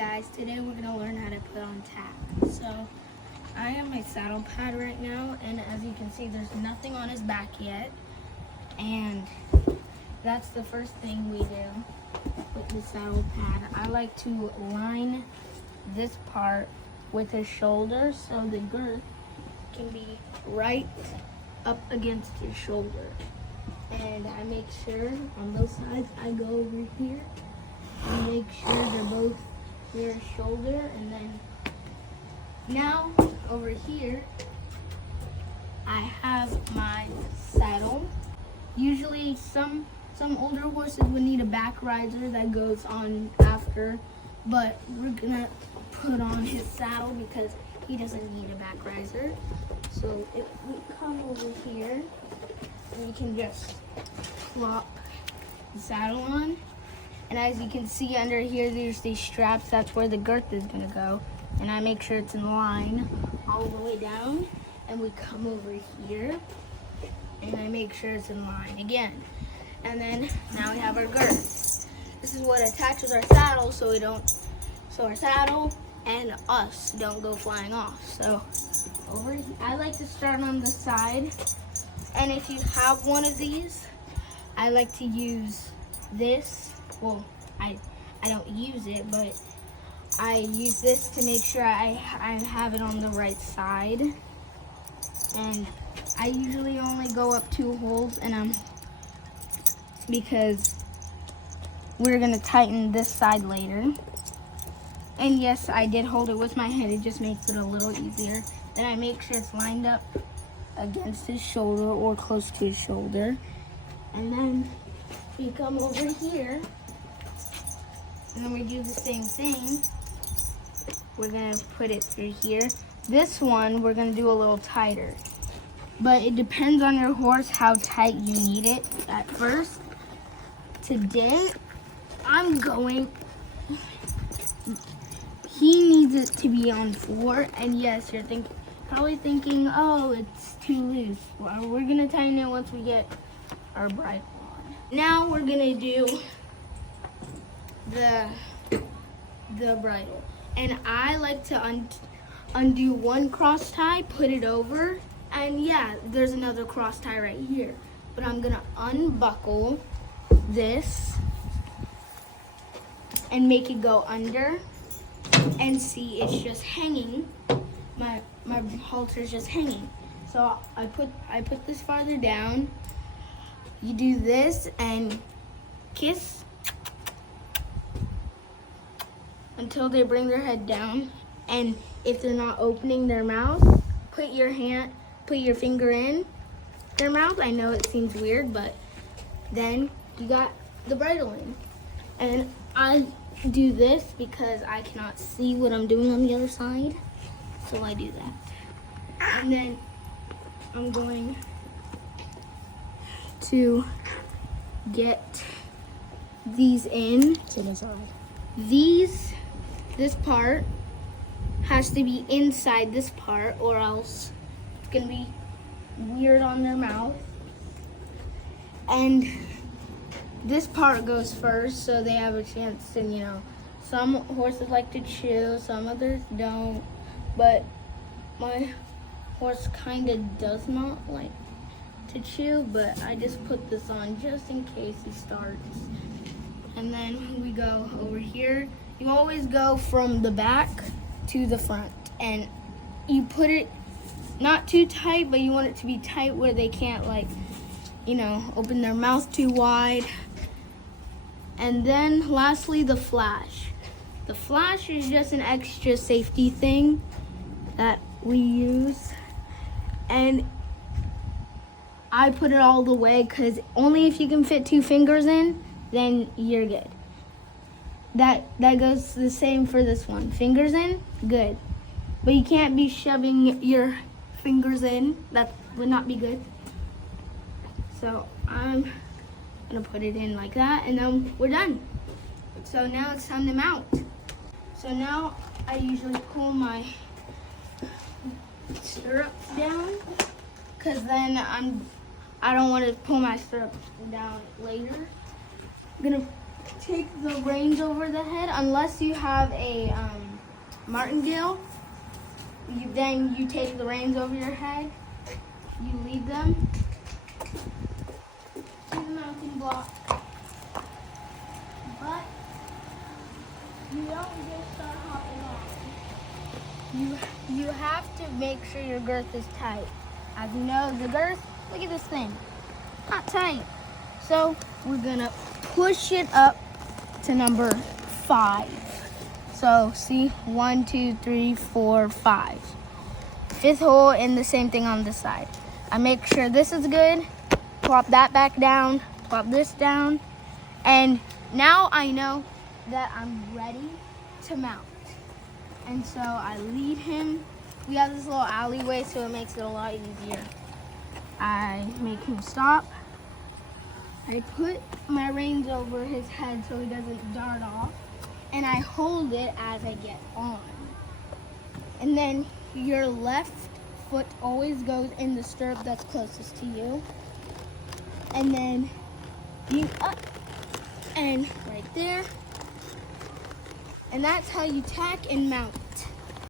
guys, today we're gonna learn how to put on tack. So I have my saddle pad right now, and as you can see there's nothing on his back yet, and that's the first thing we do with the saddle pad. I like to line this part with his shoulder so the girth can be right up against his shoulder, and I make sure on both sides I go over here and make sure they're both near his shoulder. And then now over here I have my saddle. Usually some older horses would need a back riser that goes on after, but we're gonna put on his saddle because he doesn't need a back riser. So if we come over here, we can just plop the saddle on. And as you can see under here, there's these straps. That's where the girth is gonna go. And I make sure it's in line all the way down. And we come over here, and I make sure it's in line again. And then now we have our girth. This is what attaches our saddle so our saddle and us don't go flying off. So over here, I like to start on the side. And if you have one of these, I like to use this. Well, I don't use it, but I use this to make sure I have it on the right side. And I usually only go up 2 holes, and because we're gonna tighten this side later. And yes, I did hold it with my head. It just makes it a little easier. Then I make sure it's lined up against his shoulder or close to his shoulder. And then we come over here, and then we do the same thing. We're gonna put it through here. This one, we're gonna do a little tighter. But it depends on your horse how tight you need it at first. Today, he needs it to be on 4. And yes, you're probably thinking, oh, it's too loose. Well, we're gonna tighten it once we get our bridle on. Now we're gonna do the bridle, and I like to undo one cross tie, put it over, and yeah, there's another cross tie right here, but I'm gonna unbuckle this and make it go under, and see, it's just hanging. My halter's just hanging. So I put this farther down. You do this and kiss until they bring their head down. And if they're not opening their mouth, put your finger in their mouth. I know it seems weird, but then you got the bridle in. And I do this because I cannot see what I'm doing on the other side, so I do that. And then I'm going to get these in. This part has to be inside this part, or else it's gonna be weird on their mouth. And this part goes first, so they have a chance to, some horses like to chew, some others don't, but my horse kind of does not like to chew, but I just put this on just in case he starts. And then we go over here. You always go from the back to the front, and you put it not too tight, but you want it to be tight where they can't open their mouth too wide. And then lastly, the flash. The flash is just an extra safety thing that we use, and I put it all the way because only if you can fit 2 fingers in, then you're good. That goes the same for this one. Fingers in, good. But you can't be shoving your fingers in. That would not be good. So I'm gonna put it in like that, and then we're done. So now it's time to mount. So now I usually pull my stirrups down, because then I don't want to pull my stirrups down later. I'm gonna take the reins over the head, unless you have a martingale. Then you take the reins over your head. You lead them to the mounting block. But you don't just start hopping off. You have to make sure your girth is tight. As you know, the girth, look at this thing, not tight. So we're gonna push it up to number 5. So see, 1, 2, 3, 4, 5. 5th hole, and the same thing on this side. I make sure this is good, plop that back down, plop this down, and now I know that I'm ready to mount. And so I lead him. We have this little alleyway, so it makes it a lot easier. I make him stop. I put my reins over his head so he doesn't dart off, and I hold it as I get on. And then your left foot always goes in the stirrup that's closest to you. And then you up and right there. And that's how you tack and mount.